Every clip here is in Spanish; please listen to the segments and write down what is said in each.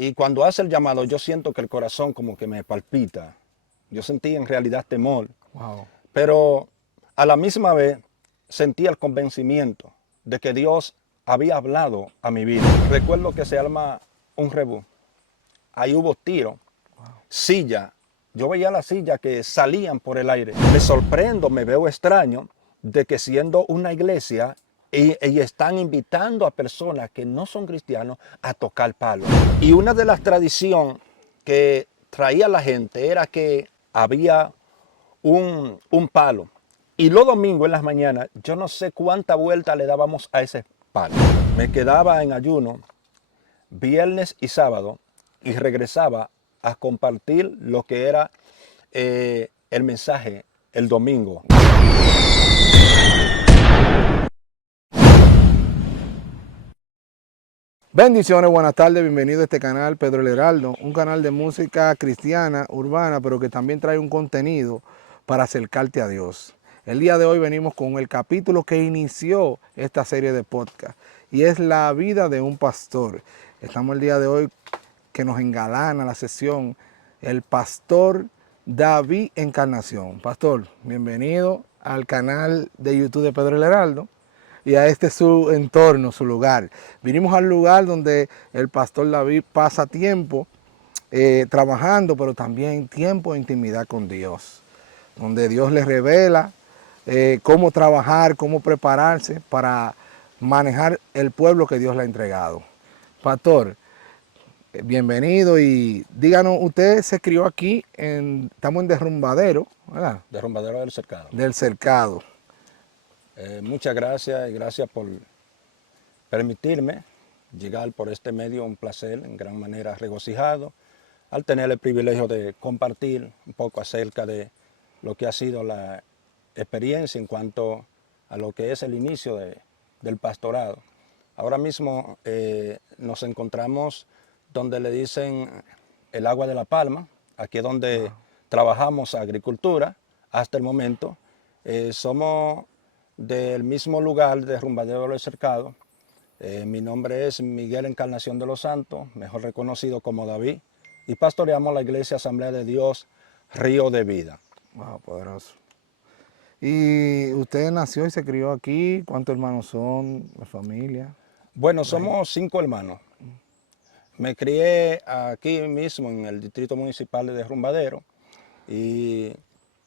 Y cuando hace el llamado, yo siento que el corazón como que me palpita. Yo sentí en realidad temor, Wow. pero a la misma vez sentí el convencimiento de que Dios había hablado a mi vida. Recuerdo que se arma un rebú. Ahí hubo tiro, silla. Yo veía las sillas que salían por el aire. Me sorprendo, me veo extraño de que siendo una iglesia y están invitando a personas que no son cristianos a tocar palo. Y una de las tradiciones que traía la gente era que había un palo. Y los domingos en las mañanas, yo no sé cuánta vuelta le dábamos a ese palo. Me quedaba en ayuno viernes y sábado y regresaba a compartir lo que era el mensaje el domingo. Bendiciones, buenas tardes, bienvenido a este canal Pedro el Heraldo, un canal de música cristiana, urbana, pero que también trae un contenido para acercarte a Dios. El día de hoy venimos con el capítulo que inició esta serie de podcast y es la vida de un pastor. Estamos el día de hoy que nos engalana la sesión el pastor David Encarnación. Pastor, bienvenido al canal de YouTube de Pedro el Heraldo y a este su entorno, su lugar. Vinimos al lugar donde el pastor David pasa tiempo trabajando, pero también tiempo de intimidad con Dios, donde Dios le revela cómo trabajar, cómo prepararse para manejar el pueblo que Dios le ha entregado. Pastor, bienvenido y díganos, usted se crió aquí, estamos en Derrumbadero, ¿verdad? Derrumbadero del Cercado. Del Cercado. Muchas gracias y gracias por permitirme llegar por este medio, un placer, en gran manera regocijado, al tener el privilegio de compartir un poco acerca de lo que ha sido la experiencia en cuanto a lo que es el inicio del pastorado. Ahora mismo nos encontramos donde le dicen el agua de la palma, aquí es donde trabajamos agricultura hasta el momento. Somos del mismo lugar de Rumbadero del Cercado. Mi nombre es Miguel Encarnación de los Santos, mejor reconocido como David, y pastoreamos la Iglesia Asamblea de Dios Río de Vida. Wow, poderoso. ¿Y usted nació y se crió aquí? ¿Cuántos hermanos son? ¿La familia? Bueno, somos 5 hermanos. Me crié aquí mismo en el Distrito Municipal de Derrumbadero y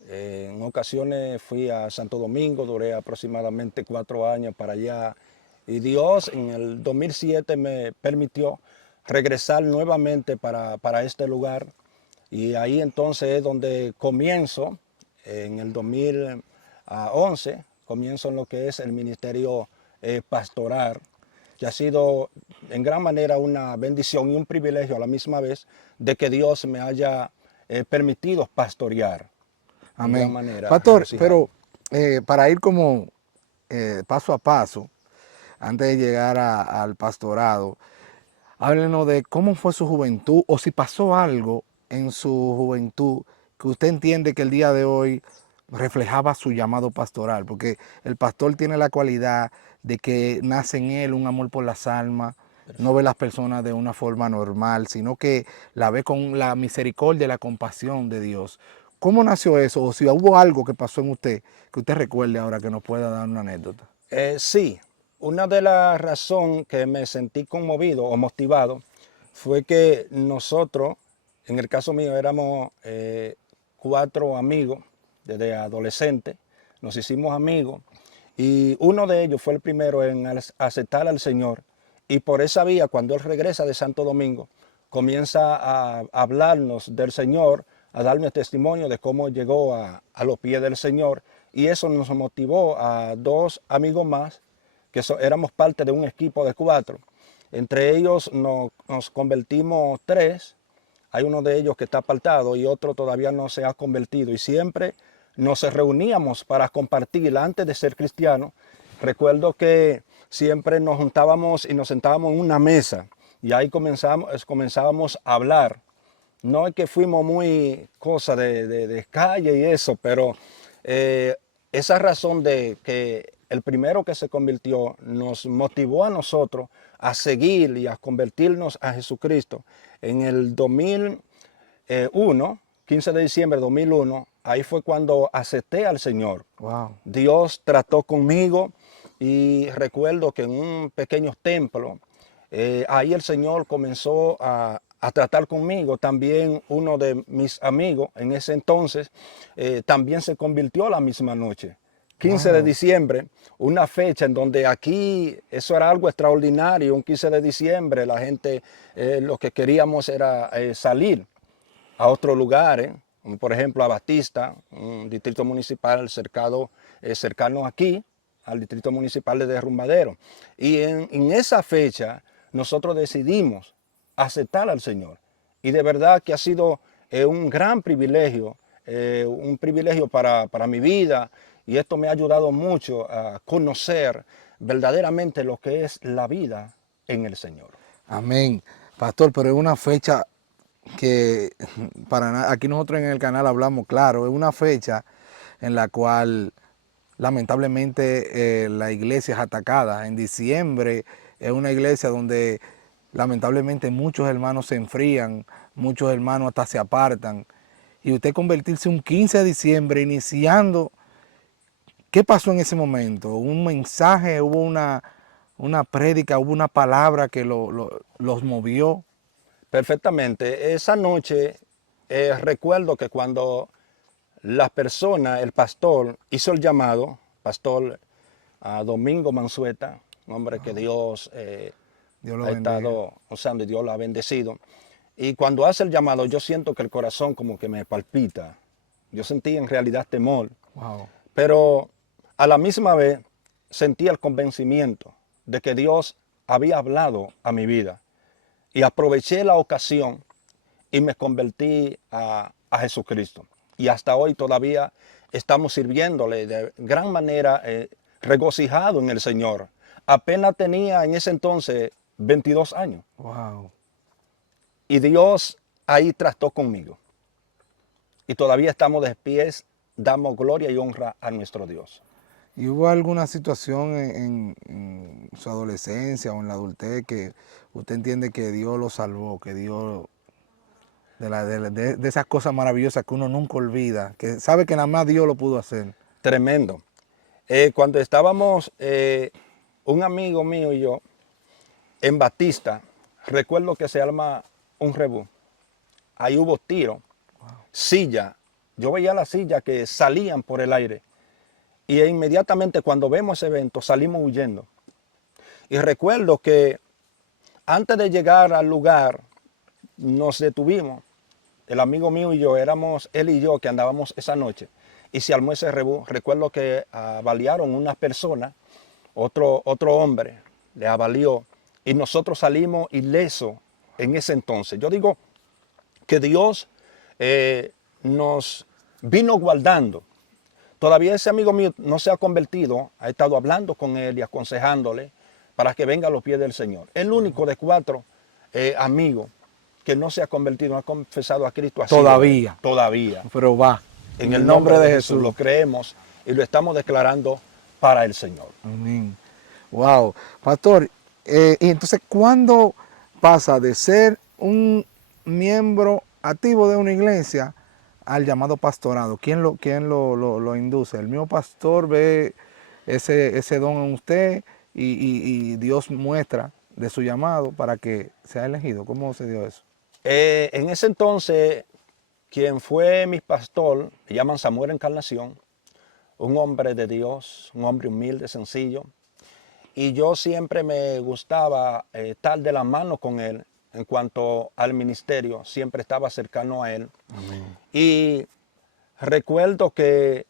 en ocasiones fui a Santo Domingo, duré aproximadamente 4 años para allá. Y Dios en el 2007 me permitió regresar nuevamente para este lugar. Y ahí entonces es donde comienzo, en el 2011, comienzo en lo que es el ministerio pastoral, que ha sido en gran manera una bendición y un privilegio a la misma vez de que Dios me haya permitido pastorear. En gran Amén. manera Pastor, regocijado. pero para ir como paso a paso, antes de llegar al pastorado, háblenos de cómo fue su juventud o si pasó algo en su juventud que usted entiende que el día de hoy reflejaba su llamado pastoral, porque el pastor tiene la cualidad de que nace en él un amor por las almas, no ve las personas de una forma normal, sino que la ve con la misericordia y la compasión de Dios. ¿Cómo nació eso? O si hubo algo que pasó en usted que usted recuerde ahora que nos pueda dar una anécdota. Sí, una de las razones que me sentí conmovido o motivado fue que nosotros, en el caso mío, éramos 4 amigos desde adolescente, nos hicimos amigos y uno de ellos fue el primero en aceptar al Señor y por esa vía, cuando él regresa de Santo Domingo, comienza a hablarnos del Señor, a darme testimonio de cómo llegó a los pies del Señor y eso nos motivó a 2 amigos más que éramos parte de un equipo de 4. Entre ellos nos convertimos 3. Hay uno de ellos que está apartado y otro todavía no se ha convertido. Y siempre nos reuníamos para compartir antes de ser cristianos. Recuerdo que siempre nos juntábamos y nos sentábamos en una mesa y ahí comenzábamos a hablar. No es que fuimos muy cosa de calle y eso, pero esa razón de que el primero que se convirtió nos motivó a nosotros a seguir y a convertirnos a Jesucristo. En el 2001, 15 de diciembre de 2001, ahí fue cuando acepté al Señor. Wow. Dios trató conmigo y recuerdo que en un pequeño templo, ahí el Señor comenzó a tratar conmigo. También uno de mis amigos en ese entonces también se convirtió la misma noche. 15 de Wow. diciembre, una fecha en donde aquí eso era algo extraordinario. Un 15 de diciembre la gente lo que queríamos era salir a otros lugares, como por ejemplo a Batista, un distrito municipal cercano aquí, al distrito municipal de Derrumbadero. Y en esa fecha nosotros decidimos aceptar al Señor. Y de verdad que ha sido un gran privilegio, un privilegio para mi vida. Y esto me ha ayudado mucho a conocer verdaderamente lo que es la vida en el Señor. Amén. Pastor, pero es una fecha que aquí nosotros en el canal hablamos claro, es una fecha en la cual lamentablemente la iglesia es atacada. En diciembre es una iglesia donde lamentablemente muchos hermanos se enfrían, muchos hermanos hasta se apartan. Y usted convertirse un 15 de diciembre iniciando, ¿qué pasó en ese momento? ¿Un mensaje, hubo una prédica, hubo una palabra que los movió? Perfectamente. Esa noche recuerdo que cuando la persona, el pastor, hizo el llamado, pastor Domingo Mansueta, un hombre que Dios Dios lo ha bendiga. estado usando y Dios lo ha bendecido. Y cuando hace el llamado, yo siento que el corazón como que me palpita. Yo sentí en realidad temor, Wow. pero a la misma vez sentí el convencimiento de que Dios había hablado a mi vida. Y aproveché la ocasión y me convertí a Jesucristo. Y hasta hoy todavía estamos sirviéndole de gran manera, regocijado en el Señor. Apenas tenía en ese entonces 22 años. Wow. Y Dios ahí trató conmigo. Y todavía estamos de pies, damos gloria y honra a nuestro Dios. ¿Y hubo alguna situación en su adolescencia o en la adultez que usted entiende que Dios lo salvó, que Dios, de esas cosas maravillosas que uno nunca olvida, que sabe que nada más Dios lo pudo hacer? Tremendo. Cuando estábamos, un amigo mío y yo, en Batista, recuerdo que se arma un rebú. Ahí hubo tiro, silla. Yo veía las sillas que salían por el aire. Y inmediatamente cuando vemos ese evento salimos huyendo. Y recuerdo que antes de llegar al lugar nos detuvimos. El amigo mío y yo éramos él y yo que andábamos esa noche. Y se armó ese rebú. Recuerdo que balearon unas personas, otro hombre le avalió. Y nosotros salimos ilesos en ese entonces. Yo digo que Dios nos vino guardando. Todavía ese amigo mío no se ha convertido, ha estado hablando con él y aconsejándole para que venga a los pies del Señor. El único de 4 amigos que no se ha convertido, no ha confesado a Cristo así. Todavía. Todavía. Pero va. En el nombre de Jesús lo creemos y lo estamos declarando para el Señor. Amén. Wow. Pastor, y entonces, ¿cuándo pasa de ser un miembro activo de una iglesia al llamado pastorado? ¿Quién lo induce? El mismo pastor ve ese don en usted y Dios muestra de su llamado para que sea elegido. ¿Cómo se dio eso? En ese entonces, quien fue mi pastor, le llaman Samuel Encarnación, un hombre de Dios, un hombre humilde, sencillo. Y yo siempre me gustaba estar de la mano con él en cuanto al ministerio, siempre estaba cercano a él. Amén. Y recuerdo que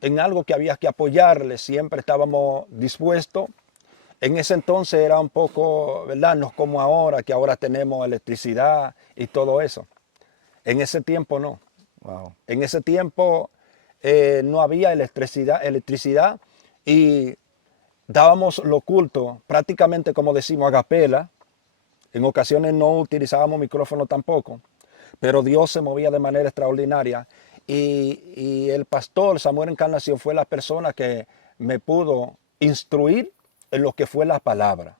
en algo que había que apoyarle, siempre estábamos dispuestos. En ese entonces era un poco, ¿verdad? No es como ahora, que ahora tenemos electricidad y todo eso. En ese tiempo no. Wow. En ese tiempo no había electricidad y dábamos los cultos prácticamente como decimos a capela. En ocasiones no utilizábamos micrófono tampoco, pero Dios se movía de manera extraordinaria y el pastor Samuel Encarnación fue la persona que me pudo instruir en lo que fue la palabra.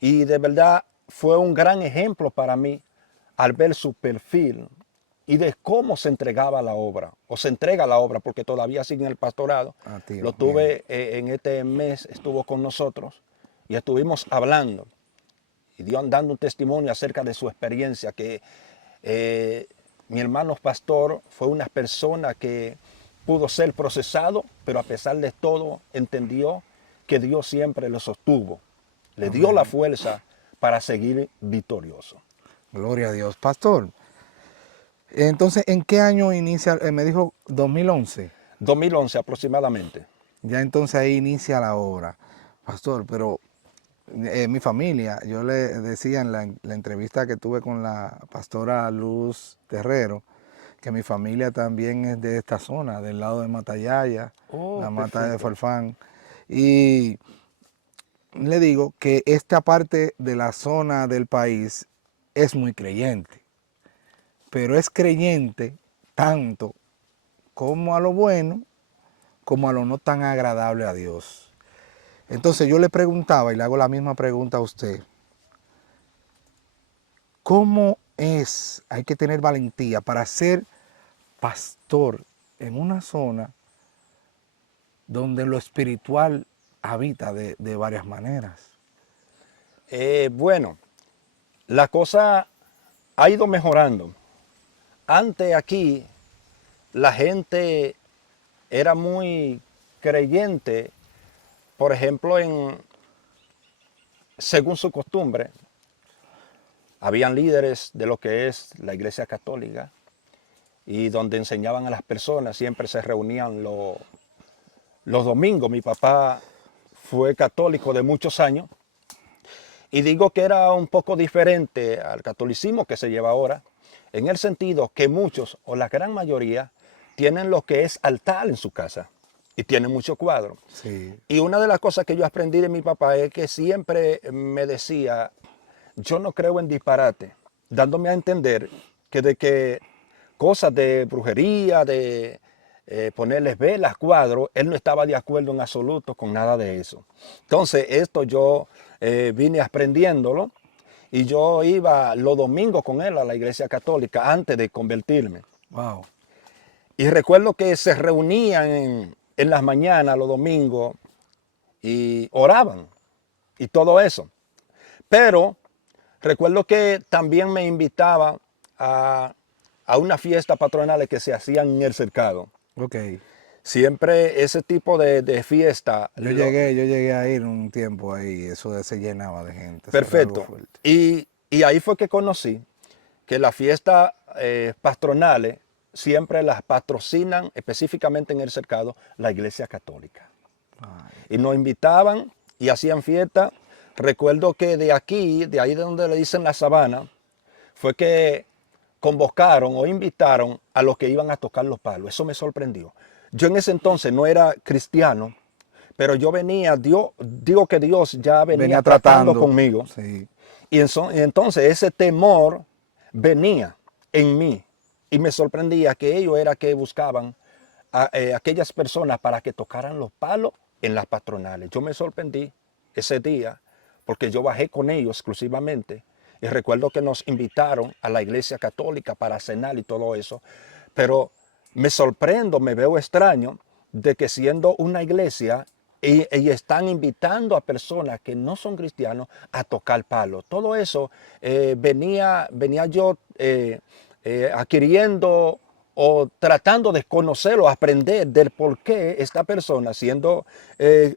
Y de verdad fue un gran ejemplo para mí al ver su perfil y de cómo se entregaba la obra, o se entrega la obra, porque todavía sigue en el pastorado. Ah, tío, Lo bien. tuve en este mes, estuvo con nosotros y estuvimos hablando y dando un testimonio acerca de su experiencia, que eh, mi hermano pastor fue una persona que pudo ser procesado, pero a pesar de todo entendió que Dios siempre lo sostuvo, le dio la Amén. fuerza para seguir victorioso. Gloria a Dios. Pastor, entonces, ¿en qué año inicia? Me dijo 2011. 2011 aproximadamente. Ya entonces ahí inicia la obra. Pastor, pero mi familia, yo le decía en la entrevista que tuve con la pastora Luz Terrero, que mi familia también es de esta zona, del lado de Matallaya, Oh, la mata de perfecto. Farfán. Y le digo que esta parte de la zona del país es muy creyente, pero es creyente tanto como a lo bueno como a lo no tan agradable a Dios. Entonces yo le preguntaba y le hago la misma pregunta a usted. ¿Cómo es? Hay que tener valentía para ser pastor en una zona donde lo espiritual habita de varias maneras. Bueno, la cosa ha ido mejorando. Antes aquí la gente era muy creyente, por ejemplo, según su costumbre, habían líderes de lo que es la Iglesia Católica y donde enseñaban a las personas, siempre se reunían los domingos. Mi papá fue católico de muchos años y digo que era un poco diferente al catolicismo que se lleva ahora, en el sentido que muchos o la gran mayoría tienen lo que es altar en su casa y tienen muchos cuadros. Sí, Y una de las cosas que yo aprendí de mi papá es que siempre me decía, yo no creo en disparate, dándome a entender que de que cosas de brujería, de ponerles velas, cuadros, él no estaba de acuerdo en absoluto con nada de eso. Entonces, esto yo vine aprendiéndolo y yo iba los domingos con él a la iglesia católica antes de convertirme. wow, Y recuerdo que se reunían en las mañanas, los domingos, y oraban y todo eso. Pero recuerdo que también me invitaba a, a unas fiestas patronales que se hacían en el cercado. ok. Siempre ese tipo de fiesta, Yo llegué a ir un tiempo ahí, eso se llenaba de gente, eso era algo perfecto. fuerte. Y ahí fue que conocí que las fiestas patronales siempre las patrocinan específicamente en el cercado la Iglesia Católica. Ay, Y nos invitaban y hacían fiesta. Recuerdo que de aquí, de ahí de donde le dicen la Sabana, fue que convocaron o invitaron a los que iban a tocar los palos. Eso me sorprendió. Yo en ese entonces no era cristiano, pero yo venía, digo que Dios ya venía venía tratando tratando, conmigo. sí, Y entonces ese temor venía en mí. Y me sorprendía que ellos era que buscaban a aquellas personas para que tocaran los palos en las patronales. Yo me sorprendí ese día porque yo bajé con ellos exclusivamente y recuerdo que nos invitaron a la iglesia católica para cenar y todo eso. Pero me sorprendo, me veo extraño de que siendo una iglesia y están invitando a personas que no son cristianos a tocar palo. Todo eso venía yo adquiriendo o tratando de conocer o aprender del por qué esta persona, siendo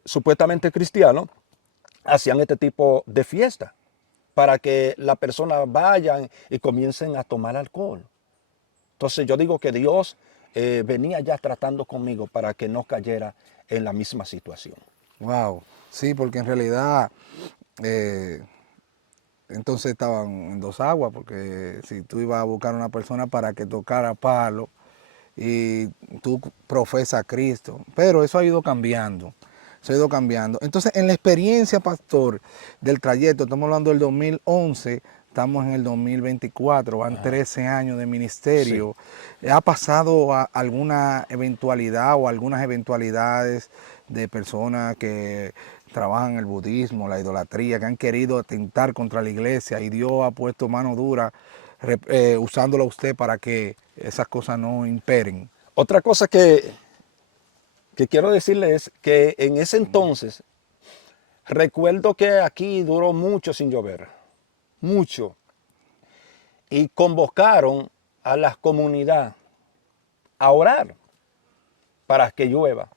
supuestamente cristiano, hacían este tipo de fiesta para que las personas vayan y comiencen a tomar alcohol. Entonces yo digo que Dios venía ya tratando conmigo para que no cayera en la misma situación. wow, sí, porque en realidad eh, entonces estaban en dos aguas, porque si tú ibas a buscar a una persona para que tocara palo y tú profesas a Cristo, pero eso ha ido cambiando, eso ha ido cambiando. Entonces, en la experiencia, pastor, del trayecto, estamos hablando del 2011, estamos en el 2024, van 13 años de Sí. ministerio. ¿Ha pasado alguna eventualidad o algunas eventualidades de personas trabajan el budismo, la idolatría, que han querido atentar contra la iglesia y Dios ha puesto mano dura usándolo a usted para que esas cosas no imperen. Otra cosa que quiero decirle es que en ese entonces, recuerdo que aquí duró mucho sin llover, mucho, y convocaron a la comunidad a orar para que llueva.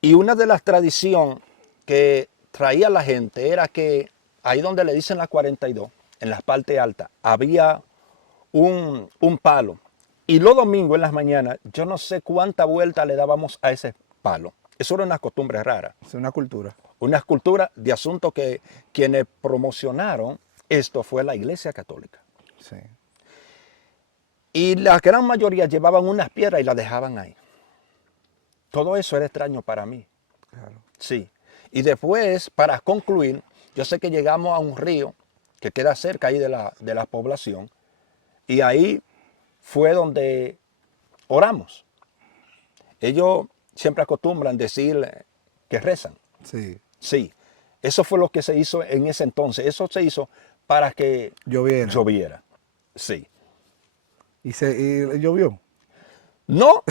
Y una de las tradiciones que traía la gente era que ahí donde le dicen la 42, en la parte alta, había un palo. Y los domingos en las mañanas, yo no sé cuánta vuelta le dábamos a ese palo. Eso era una costumbre rara. Es una cultura. Una escultura de asunto que quienes promocionaron esto fue la Iglesia Católica. Sí. Y la gran mayoría llevaban unas piedras y las dejaban ahí. Todo eso era extraño para mí. Claro. Sí. Y después, para concluir, yo sé que llegamos a un río que queda cerca ahí de la población. Y ahí fue donde oramos. Ellos siempre acostumbran decir que rezan. Sí. Sí, eso fue lo que se hizo en ese entonces. Eso se hizo para que Lloviera. lloviera. Sí. Y llovió. No,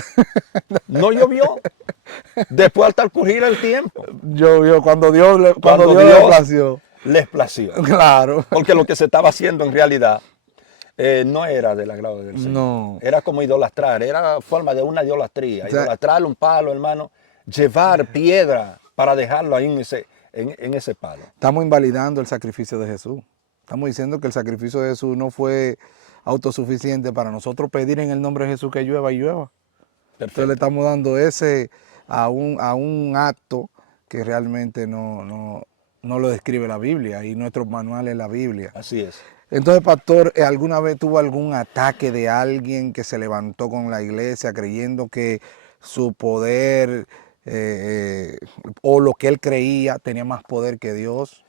no llovió. Después al transcurrir el tiempo, Llovió cuando Dios le plació. les plació. Claro. Porque lo que se estaba haciendo en realidad no era del agrado del Señor. No. Era como idolatrar, era forma de una idolatría. O sea, Idolatrar un palo, hermano. Llevar piedra para dejarlo ahí en ese palo. Estamos invalidando el sacrificio de Jesús. Estamos diciendo que el sacrificio de Jesús no fue autosuficiente para nosotros pedir en el nombre de Jesús que llueva y llueva. Entonces le estamos dando ese a un acto que realmente no lo describe la Biblia y nuestro manual es la Biblia. Así es. Entonces, pastor, ¿alguna vez tuvo algún ataque de alguien que se levantó con la iglesia creyendo que su poder o lo que él creía tenía más poder que Dios?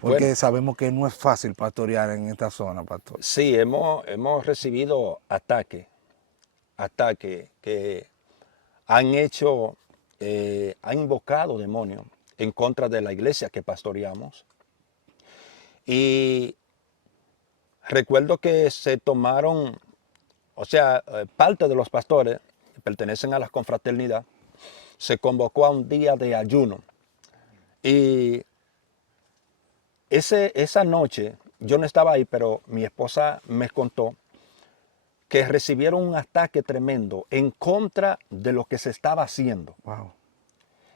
Porque Bueno, sabemos que no es fácil pastorear en esta zona, pastor. sí, hemos recibido ataques que han hecho, han invocado demonios en contra de la iglesia que pastoreamos. Y recuerdo que se tomaron, o sea, parte de los pastores que pertenecen a la confraternidad, se convocó a un día de ayuno. Y esa noche, yo no estaba ahí, pero mi esposa me contó que recibieron un ataque tremendo en contra de lo que se estaba haciendo. Wow.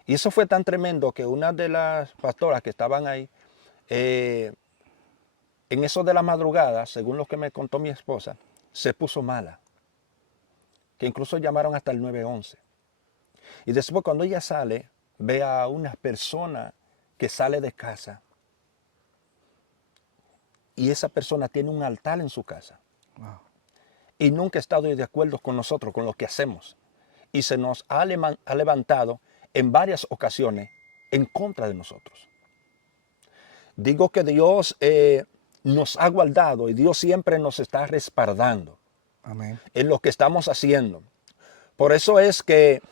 Y eso fue tan tremendo que una de las pastoras que estaban ahí, en eso de la madrugada, según lo que me contó mi esposa, se puso mala. Que incluso llamaron hasta el 911. Y después cuando ella sale, ve a una persona que sale de casa. Y esa persona tiene un altar en su casa. Wow. Y nunca ha estado de acuerdo con nosotros, con lo que hacemos. Y se nos ha levantado en varias ocasiones en contra de nosotros. Digo que Dios nos ha guardado y Dios siempre nos está respaldando. Amén. En lo que estamos haciendo. Por eso es que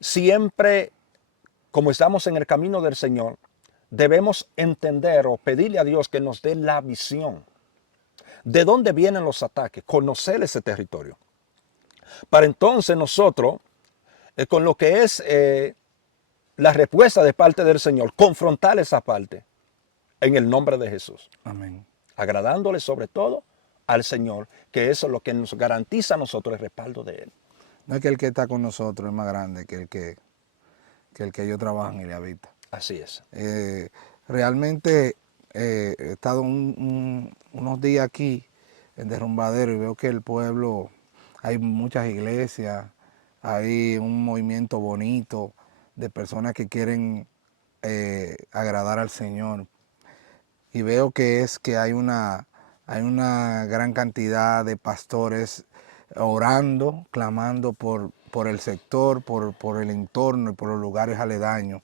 siempre, como estamos en el camino del Señor, debemos entender o pedirle a Dios que nos dé la visión. ¿De dónde vienen los ataques? Conocer ese territorio. Para entonces nosotros, con lo que es la respuesta de parte del Señor, confrontar esa parte en el nombre de Jesús. Amén. Agradándole sobre todo al Señor, que eso es lo que nos garantiza a nosotros el respaldo de Él. No es que el que está con nosotros es más grande que el que ellos trabajan y le habita. Así es. Realmente he estado unos días aquí en Derrumbadero y veo que el pueblo, hay muchas iglesias, hay un movimiento bonito de personas que quieren agradar al Señor. Y veo que hay una gran cantidad de pastores orando, clamando por el sector, por el entorno y por los lugares aledaños.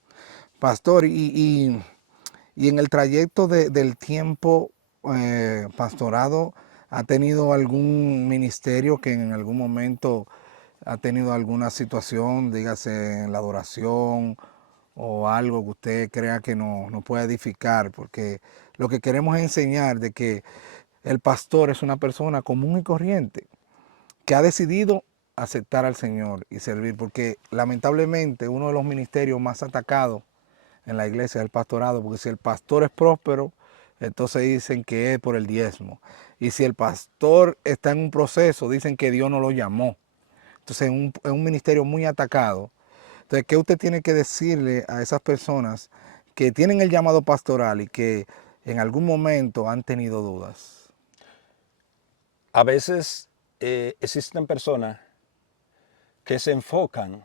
Pastor, y en el trayecto del tiempo pastorado, ¿ha tenido algún ministerio que en algún momento ha tenido alguna situación, dígase en la adoración o algo que usted crea que nos pueda edificar, porque lo que queremos es enseñar de que el pastor es una persona común y corriente que ha decidido aceptar al Señor y servir, porque lamentablemente uno de los ministerios más atacados en la iglesia es el pastorado, porque si el pastor es próspero, entonces dicen que es por el diezmo. Y si el pastor está en un proceso, dicen que Dios no lo llamó. Entonces es un ministerio muy atacado. Entonces, ¿qué usted tiene que decirle a esas personas que tienen el llamado pastoral y que en algún momento han tenido dudas? A veces existen personas que se enfocan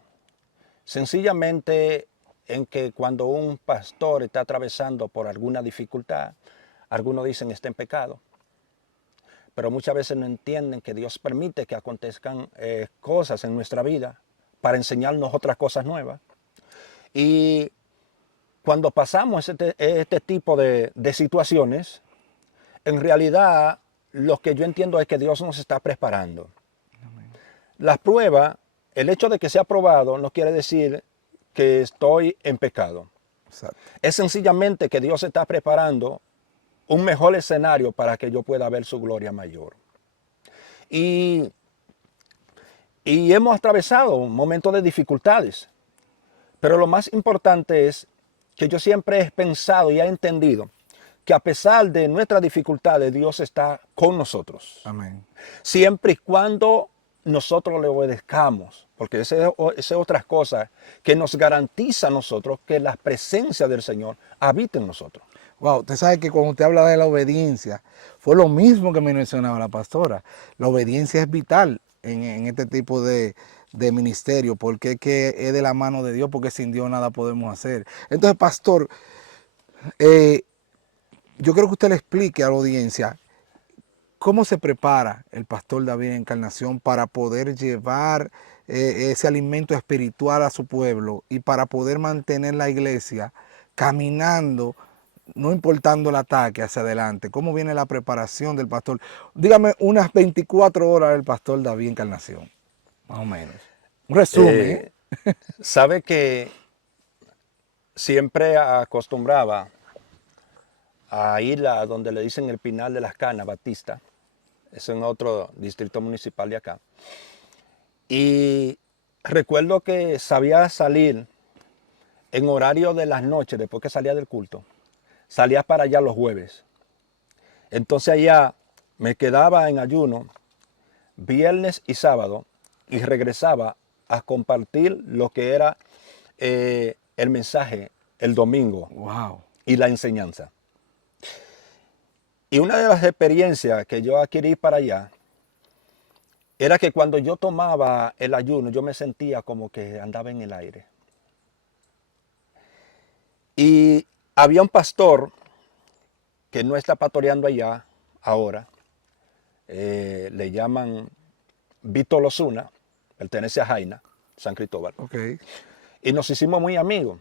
sencillamente en que cuando un pastor está atravesando por alguna dificultad, algunos dicen está en pecado, pero muchas veces no entienden que Dios permite que acontezcan cosas en nuestra vida para enseñarnos otras cosas nuevas. Y cuando pasamos este tipo de situaciones, en realidad lo que yo entiendo es que Dios nos está preparando. Las pruebas, el hecho de que sea probado no quiere decir que estoy en pecado. Exacto. Es sencillamente que Dios está preparando un mejor escenario para que yo pueda ver su gloria mayor. Y hemos atravesado un momento de dificultades, pero lo más importante es que yo siempre he pensado y he entendido que a pesar de nuestras dificultades, Dios está con nosotros. Amén. Siempre y cuando nosotros le obedezcamos, porque esa es otra cosa que nos garantiza a nosotros que la presencia del Señor habita en nosotros. Wow, usted sabe que cuando usted habla de la obediencia, fue lo mismo que me mencionaba la pastora. La obediencia es vital en este tipo de ministerio, porque es que es de la mano de Dios, porque sin Dios nada podemos hacer. Entonces, pastor, yo creo que usted le explique a la audiencia cómo se prepara el pastor David Encarnación para poder llevar ese alimento espiritual a su pueblo y para poder mantener la iglesia caminando, no importando el ataque hacia adelante. ¿Cómo viene la preparación del pastor? Dígame unas 24 horas del pastor David Encarnación, más o menos. Un resumen. Sabe que siempre acostumbraba a ir a donde le dicen el Pinal de las Canas, Batista. Es en otro distrito municipal de acá. Y recuerdo que sabía salir en horario de las noches, después que salía del culto. Salía para allá los jueves. Entonces allá me quedaba en ayuno viernes y sábado y regresaba a compartir lo que era el mensaje el domingo Wow. y la enseñanza. Y una de las experiencias que yo adquirí para allá era que cuando yo tomaba el ayuno, yo me sentía como que andaba en el aire. Y había un pastor que no está pastoreando allá ahora, le llaman Víctor Osuna, pertenece a Jaina, San Cristóbal. Okay. Y nos hicimos muy amigos.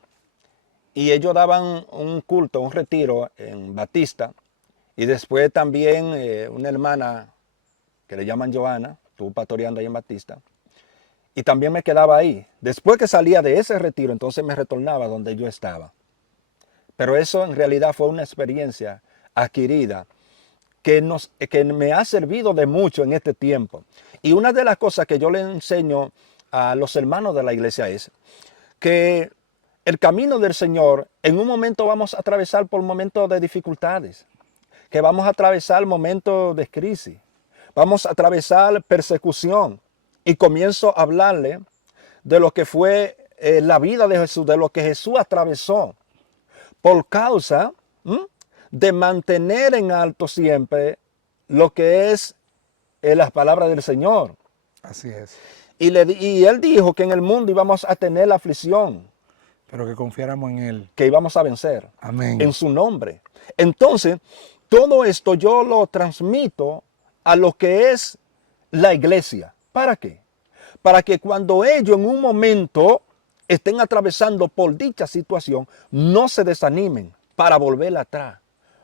Y ellos daban un culto, un retiro en Batista. Y después también una hermana que le llaman Joana, estuvo pastoreando ahí en Batista. Y también me quedaba ahí. Después que salía de ese retiro, entonces me retornaba donde yo estaba. Pero eso en realidad fue una experiencia adquirida que me ha servido de mucho en este tiempo. Y una de las cosas que yo le enseño a los hermanos de la iglesia es que el camino del Señor, en un momento vamos a atravesar por momentos de dificultades, que vamos a atravesar momentos de crisis, vamos a atravesar persecución. Y comienzo a hablarle de lo que fue la vida de Jesús, de lo que Jesús atravesó, por causa de mantener en alto siempre lo que es las palabras del Señor. Así es. Y él dijo que en el mundo íbamos a tener la aflicción, Pero que confiáramos en Él. que íbamos a vencer. Amén. En su nombre. Entonces, todo esto yo lo transmito a lo que es la iglesia. ¿Para qué? Para que cuando ellos en un momento estén atravesando por dicha situación, no se desanimen para volver atrás.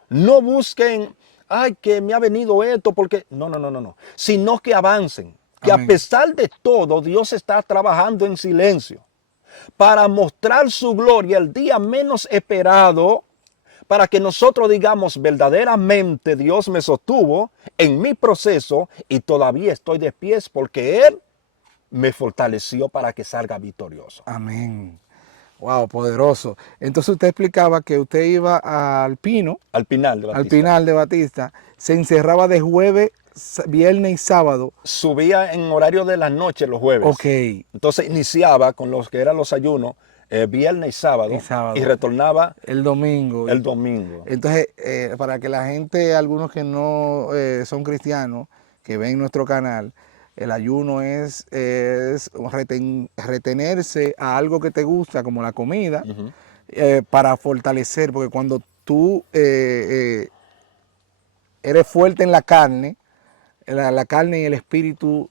No busquen, ay, que me ha venido esto, porque no. Sino que avancen. Que Amén. a pesar de todo, Dios está trabajando en silencio. para mostrar su gloria el día menos esperado, para que nosotros digamos verdaderamente Dios me sostuvo en mi proceso y todavía estoy de pies porque Él me fortaleció para que salga victorioso. Amén. Wow, poderoso. Entonces usted explicaba que usted iba al Pino, Al final de al Batista. Pinal de Batista, se encerraba de jueves, viernes y sábado. Subía en horario de la noche los jueves. Ok. Entonces iniciaba con los que eran los ayunos viernes Y y sábado. retornaba El domingo. el domingo. Entonces, para que la gente, algunos que no son cristianos, que ven nuestro canal, el ayuno es retenerse a algo que te gusta, como la comida, Ujú. para fortalecer, porque cuando tú eres fuerte en la carne, la carne y el espíritu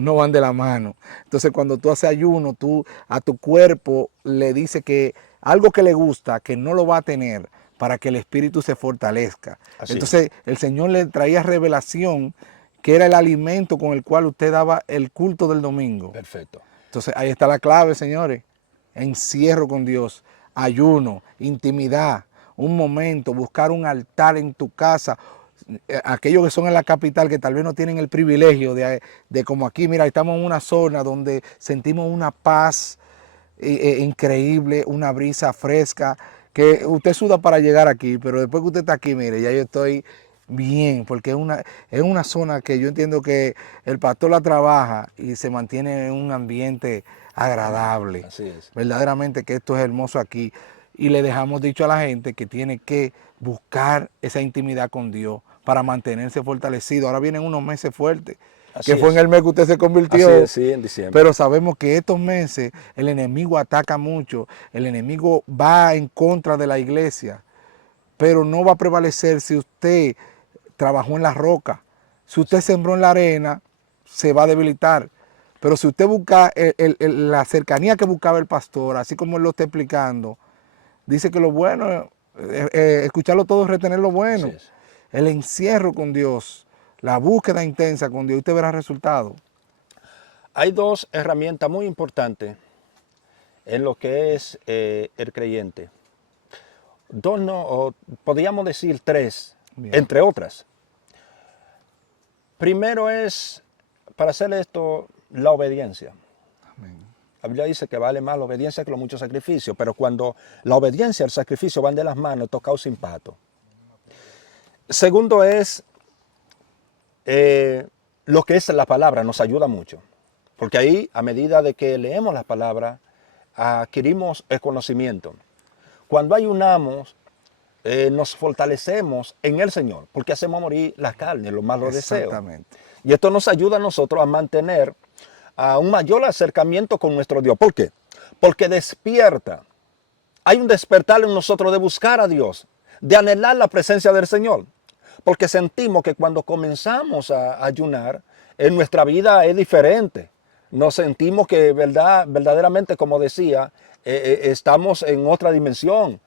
no van de la mano. Entonces cuando tú haces ayuno, tú a tu cuerpo le dices que algo que le gusta, que no lo va a tener para que el espíritu se fortalezca. Así Entonces el Señor le traía revelación que era el alimento con el cual usted daba el culto del domingo. Perfecto. Entonces ahí está la clave, señores. Encierro con Dios, ayuno, intimidad, un momento, buscar un altar en tu casa. Aquellos que son en la capital que tal vez no tienen el privilegio de como aquí, mira, estamos en una zona donde sentimos una paz increíble, una brisa fresca, que usted suda para llegar aquí, pero después que usted está aquí, mire, ya yo estoy bien, porque es una zona que yo entiendo que el pastor la trabaja y se mantiene en un ambiente agradable. Así es. Verdaderamente que esto es hermoso aquí. Y le dejamos dicho a la gente que tiene que buscar esa intimidad con Dios para mantenerse fortalecido. Ahora vienen unos meses fuertes, Así que fue en es. el mes que usted se convirtió. Así es, sí, en diciembre. Pero sabemos que estos meses el enemigo ataca mucho, el enemigo va en contra de la iglesia, pero no va a prevalecer si usted trabajó en la roca. Si usted sembró en la arena, se va a debilitar. Pero si usted busca la cercanía que buscaba el pastor, así como él lo está explicando, dice que lo bueno, escucharlo todo es retener lo bueno. Así es. El encierro con Dios, la búsqueda intensa con Dios, usted verá resultados. Hay dos herramientas muy importantes en lo que es el creyente. Dos no, o podríamos decir tres, Bien. entre otras. Primero es, para hacer esto, la obediencia. Amén. La Biblia dice que vale más la obediencia que los muchos sacrificios, pero cuando la obediencia y el sacrificio van de las manos, esto causa impacto. Segundo es lo que es la palabra, nos ayuda mucho. Porque ahí, a medida de que leemos las palabras, adquirimos el conocimiento. Cuando ayunamos, nos fortalecemos en el Señor, porque hacemos morir la carne, los malos deseos. Exactamente. Y esto nos ayuda a nosotros a mantener un mayor acercamiento con nuestro Dios. ¿Por qué? Porque despierta. Hay un despertar en nosotros de buscar a Dios, de anhelar la presencia del Señor. Porque sentimos que cuando comenzamos a ayunar, en nuestra vida es diferente. Nos sentimos que verdaderamente, como decía, estamos en otra dimensión.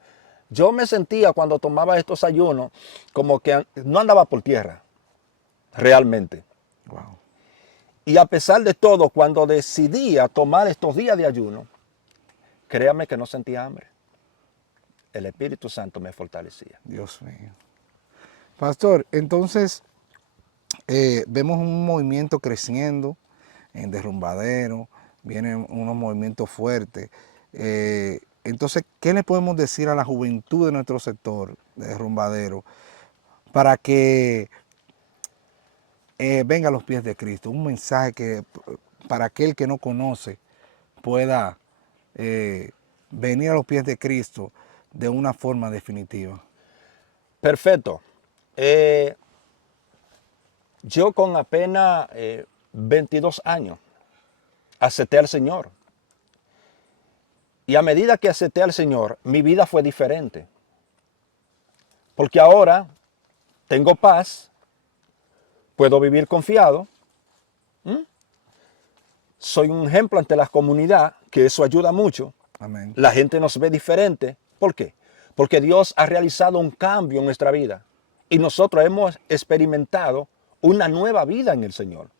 Yo me sentía cuando tomaba estos ayunos como que no andaba por tierra, realmente. Wow. Y a pesar de todo, cuando decidía tomar estos días de ayuno, créame que no sentía hambre. El Espíritu Santo me fortalecía. Dios mío. Pastor, entonces vemos un movimiento creciendo en Derrumbadero, vienen unos movimientos fuertes. Entonces, ¿qué le podemos decir a la juventud de nuestro sector de Derrumbadero para que venga a los pies de Cristo? Un mensaje que para aquel que no conoce pueda venir a los pies de Cristo de una forma definitiva. Perfecto. Yo con apenas 22 años acepté al Señor. Y a medida que acepté al Señor, mi vida fue diferente. Porque ahora tengo paz, puedo vivir confiado. Soy un ejemplo ante la comunidad, que eso ayuda mucho. Amén. La gente nos ve diferente. ¿Por qué? Porque Dios ha realizado un cambio en nuestra vida. Y nosotros hemos experimentado una nueva vida en el Señor.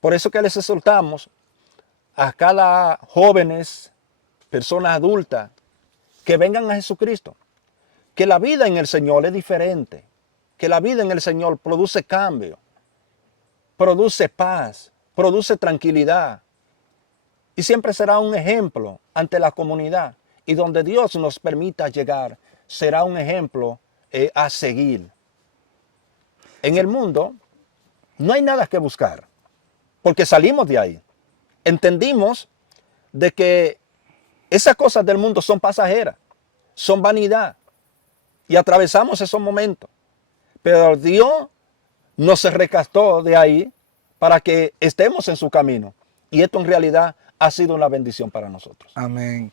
Por eso que les exhortamos a cada jóvenes, personas adultas, que vengan a Jesucristo. Que la vida en el Señor es diferente. Que la vida en el Señor produce cambio, produce paz, produce tranquilidad. Y siempre será un ejemplo ante la comunidad. Y donde Dios nos permita llegar, será un ejemplo a seguir. En el mundo no hay nada que buscar, porque salimos de ahí. Entendimos de que esas cosas del mundo son pasajeras, son vanidad. Y atravesamos esos momentos. Pero Dios nos rescató de ahí para que estemos en su camino. Y esto en realidad ha sido una bendición para nosotros. Amén.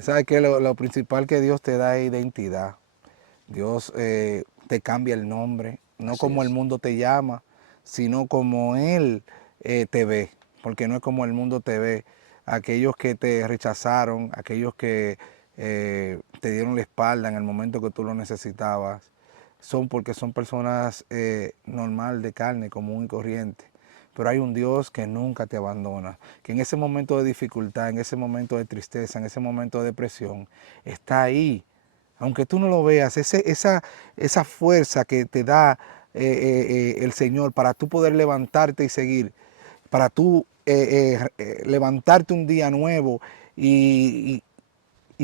¿Sabes qué? Lo principal que Dios te da es identidad. Dios te cambia el nombre, no Así como el es. mundo te llama, sino como Él te ve, porque no es como el mundo te ve. Aquellos que te rechazaron, aquellos que te dieron la espalda en el momento que tú lo necesitabas, son porque son personas normal de carne, común y corriente. Pero hay un Dios que nunca te abandona, que en ese momento de dificultad, en ese momento de tristeza, en ese momento de depresión, está ahí. Aunque tú no lo veas, esa fuerza que te da el Señor para tú poder levantarte y seguir, para tú levantarte un día nuevo y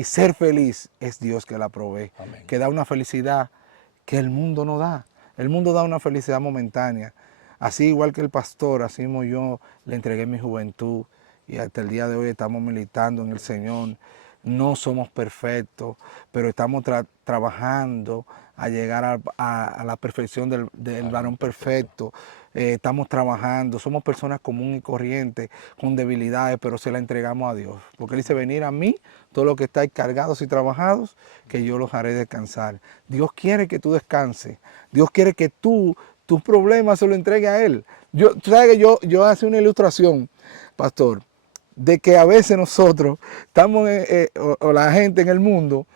ser feliz, es Dios que la provee, Amén. que da una felicidad que el mundo no da. El mundo da una felicidad momentánea. Así igual que el pastor, así mismo yo le entregué mi juventud y hasta el día de hoy estamos militando en el Señor. No somos perfectos, pero estamos trabajando a llegar a la perfección del varón perfecto. Estamos trabajando, somos personas comunes y corrientes, con debilidades, pero se la entregamos a Dios. Porque Él dice, venir a mí, todos los que estáis cargados y trabajados, que yo los haré descansar. Dios quiere que tú descanses. Dios quiere que tú, tus problemas se lo entregues a Él. Tú sabes que yo hice una ilustración, pastor, de que a veces nosotros estamos, o la gente en el mundo,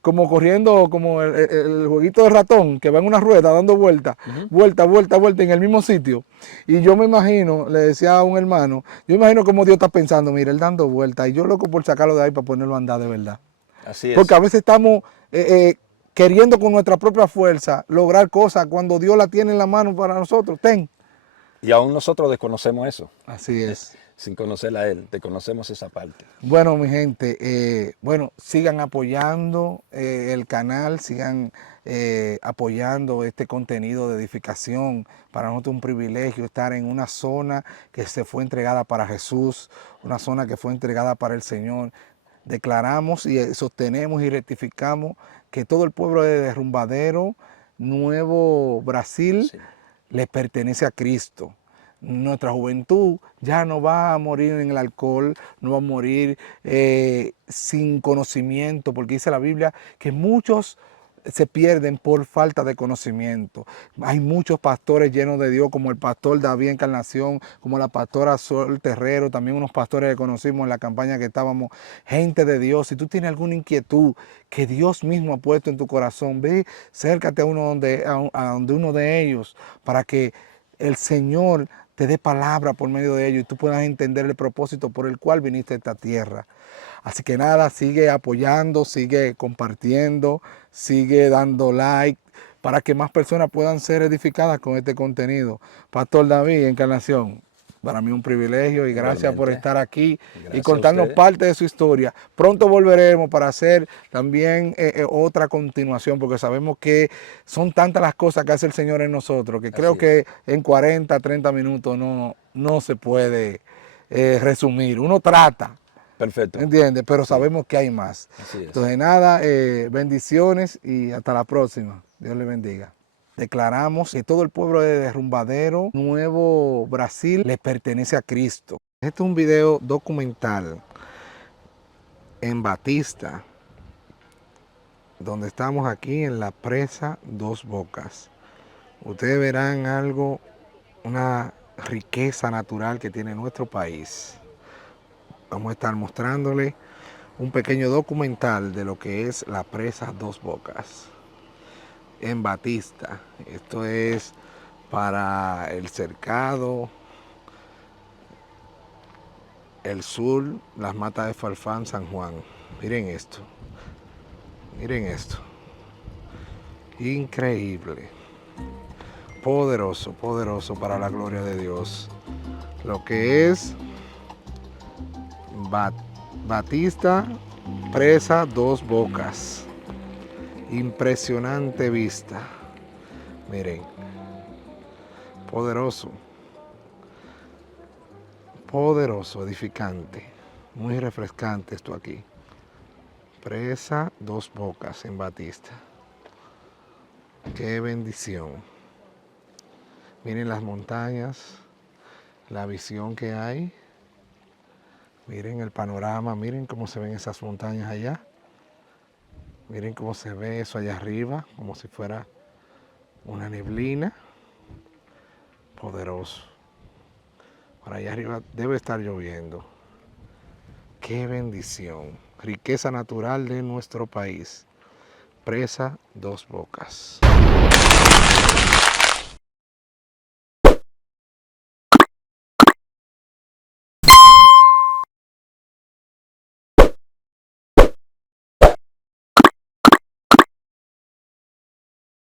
como corriendo, como el jueguito de ratón, que va en una rueda dando vuelta, vuelta, vuelta, vuelta en el mismo sitio. Y yo me imagino, le decía a un hermano, yo imagino cómo Dios está pensando, mira, él dando vueltas, y yo loco por sacarlo de ahí para ponerlo a andar de verdad. Así es. Porque a veces estamos queriendo con nuestra propia fuerza lograr cosas cuando Dios la tiene en la mano para nosotros. Ten. Y aún nosotros desconocemos eso. Así es. Sin conocerla a Él, desconocemos esa parte. Bueno, mi gente, sigan apoyando el canal, sigan apoyando este contenido de edificación. Para nosotros es un privilegio estar en una zona que se fue entregada para Jesús, una zona que fue entregada para el Señor. Declaramos y sostenemos y rectificamos que todo el pueblo de Derrumbadero, Nuevo Brasil, Sí. le pertenece a Cristo. Nuestra juventud ya no va a morir en el alcohol, no va a morir sin conocimiento, porque dice la Biblia que muchos se pierden por falta de conocimiento. Hay muchos pastores llenos de Dios, como el pastor David Encarnación, como la pastora Sol Terrero, también unos pastores que conocimos en la campaña que estábamos, gente de Dios. Si tú tienes alguna inquietud que Dios mismo ha puesto en tu corazón, ve, acércate a donde uno de ellos para que el Señor te dé palabra por medio de ello y tú puedas entender el propósito por el cual viniste a esta tierra. Así que nada, sigue apoyando, sigue compartiendo, sigue dando like para que más personas puedan ser edificadas con este contenido. Pastor David Encarnación, para mí un privilegio y gracias por estar aquí y contarnos parte de su historia. Pronto volveremos para hacer también otra continuación, porque sabemos que son tantas las cosas que hace el Señor en nosotros, que creo que en 40, 30 minutos no se puede resumir. Uno trata. Perfecto. ¿Entiendes? Pero sabemos que hay más. Así es. Entonces nada, bendiciones y hasta la próxima. Dios le bendiga. Declaramos que todo el pueblo de Derrumbadero, Nuevo Brasil, le pertenece a Cristo. Este es un video documental en Batista, donde estamos aquí en la presa Dos Bocas. Ustedes verán algo, una riqueza natural que tiene nuestro país. Vamos a estar mostrándole un pequeño documental de lo que es la presa Dos Bocas en Batista. Esto es para el cercado el sur, las matas de Farfán, San Juan. Miren esto. Miren esto. Increíble. Poderoso, poderoso para la gloria de Dios. Lo que es Batista, Presa, Dos Bocas. Impresionante vista. Miren. Poderoso. Poderoso, edificante. Muy refrescante esto aquí. Presa, Dos Bocas en Batista. Qué bendición. Miren las montañas, la visión que hay. Miren el panorama, miren cómo se ven esas montañas allá. Miren cómo se ve eso allá arriba, como si fuera una neblina. Poderoso. Por allá arriba debe estar lloviendo. Qué bendición. Riqueza natural de nuestro país. Presa, Dos Bocas.